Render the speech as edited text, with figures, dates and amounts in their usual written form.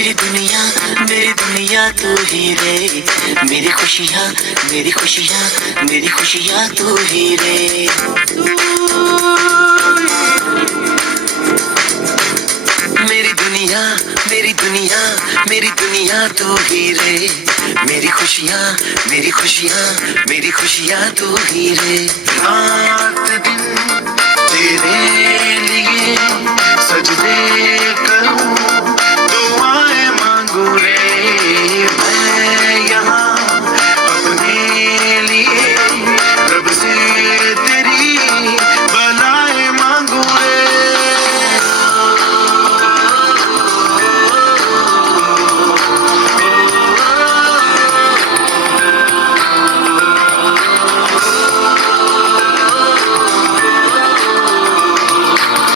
मेरी दुनिया तू ही रे, मेरी खुशियाँ, मेरी खुशियाँ, मेरी खुशियाँ तू ही रे। मेरी दुनिया, मेरी दुनिया, मेरी दुनिया तू ही रे, मेरी खुशियाँ, मेरी खुशियाँ, मेरी खुशियाँ तू ही रे। रात दिन तेरे लिए सजदे करूं, दुआएं मांगू रे,